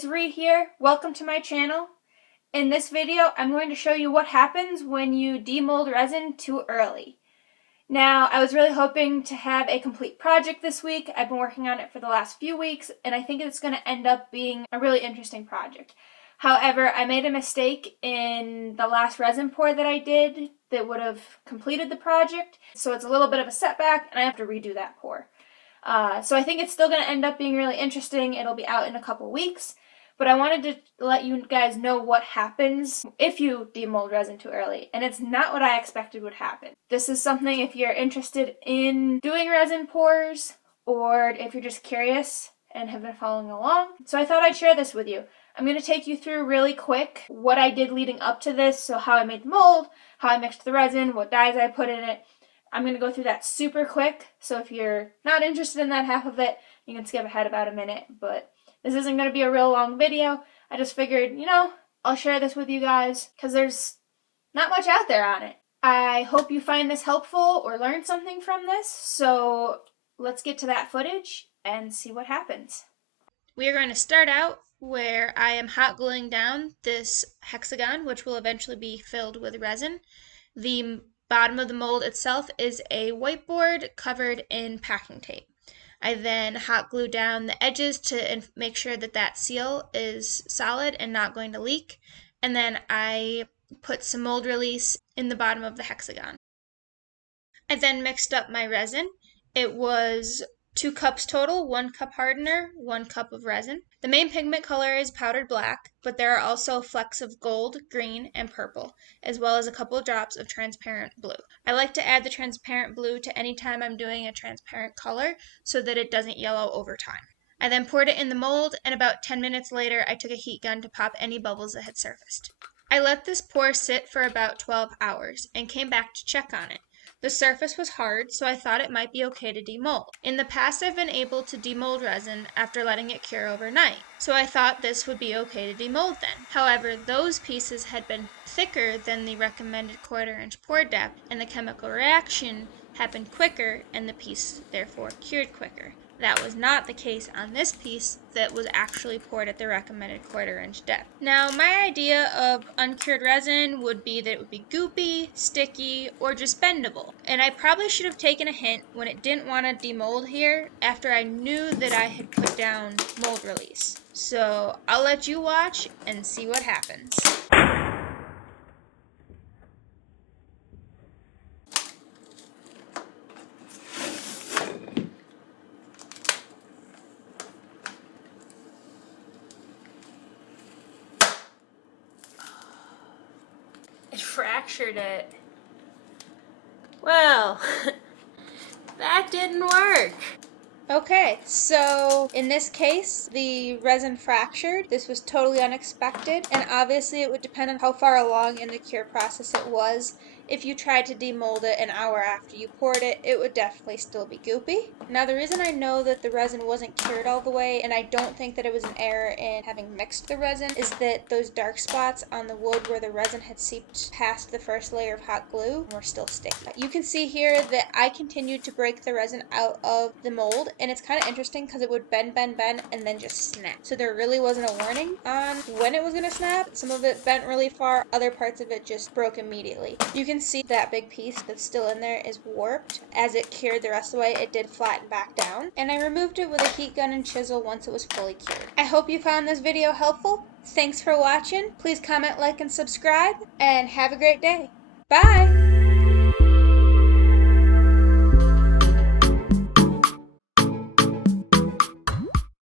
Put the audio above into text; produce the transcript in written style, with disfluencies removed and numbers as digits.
it's Ree here. Welcome to my channel. In this video, I'm going to show you what happens when you demold resin too early. Now, I was really hoping to have a complete project this week. I've been working on it for the last few weeks, and I think it's going to end up being a really interesting project. However, I made a mistake in the last resin pour that I did that would have completed the project, so it's a little bit of a setback, and I have to redo that pour. So I think it's still going to end up being really interesting. It'll be out in a couple weeks. But I wanted to let you guys know what happens if you demold resin too early. And it's not what I expected would happen. This is something if you're interested in doing resin pours or if you're just curious and have been following along. So I thought I'd share this with you. I'm going to take you through really quick what I did leading up to this. So how I made the mold, how I mixed the resin, what dyes I put in it. I'm going to go through that super quick, so if you're not interested in that half of it, you can skip ahead about a minute, but this isn't going to be a real long video. I just figured, I'll share this with you guys, because there's not much out there on it. I hope you find this helpful or learn something from this, so let's get to that footage and see what happens. We are going to start out where I am hot gluing down this hexagon, which will eventually be filled with resin. The bottom of the mold itself is a whiteboard covered in packing tape. I then hot glue down the edges to make sure that that seal is solid and not going to leak. And then I put some mold release in the bottom of the hexagon. I then mixed up my resin. It was 2 cups total, 1 cup hardener, 1 cup of resin. The main pigment color is powdered black, but there are also flecks of gold, green, and purple, as well as a couple of drops of transparent blue. I like to add the transparent blue to any time I'm doing a transparent color so that it doesn't yellow over time. I then poured it in the mold, and about 10 minutes later I took a heat gun to pop any bubbles that had surfaced. I let this pour sit for about 12 hours and came back to check on it. The surface was hard, so I thought it might be okay to demold. In the past, I've been able to demold resin after letting it cure overnight, so I thought this would be okay to demold then. However, those pieces had been thicker than the recommended 1/4 inch pour depth, and the chemical reaction happened quicker, and the piece therefore cured quicker. That was not the case on this piece that was actually poured at the recommended 1/4 inch depth. Now, my idea of uncured resin would be that it would be goopy, sticky, or just bendable. And I probably should have taken a hint when it didn't want to demold here after I knew that I had put down mold release. So I'll let you watch and see what happens. It fractured it. Well, that didn't work. Okay, so in this case, the resin fractured. This was totally unexpected, and obviously it would depend on how far along in the cure process it was. If you tried to demold it an hour after you poured it, it would definitely still be goopy. Now, the reason I know that the resin wasn't cured all the way, and I don't think that it was an error in having mixed the resin, is that those dark spots on the wood where the resin had seeped past the first layer of hot glue were still sticky. You can see here that I continued to break the resin out of the mold, and it's kind of interesting because it would bend, and then just snap. So there really wasn't a warning on when it was going to snap. Some of it bent really far, other parts of it just broke immediately. You can see that big piece that's still in there is warped. As it cured the rest of the way, it did flatten back down. And I removed it with a heat gun and chisel once it was fully cured. I hope you found this video helpful. Thanks for watching. Please comment, like, and subscribe, and have a great day. Bye!